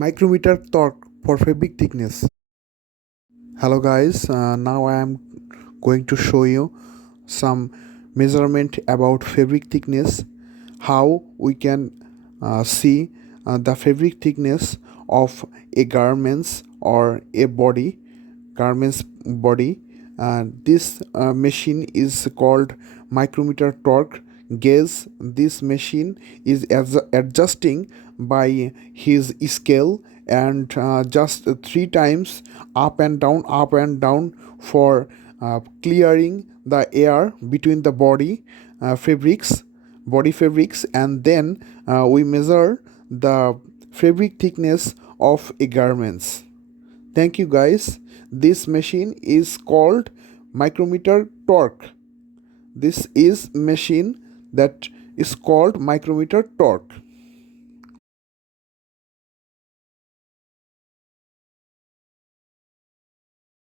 Micrometer torque for fabric thickness. Hello guys, now I am going to show you some measurement about fabric thickness, how we can see the fabric thickness of a garments or a garment's body. This machine is called micrometer torque gauge. This machine is adjusting by his scale and just three times up and down for clearing the air between the body fabrics, and then we measure the fabric thickness of a garments. Thank you guys. This machine is called micrometer torque. This is machine that is called micrometer torque.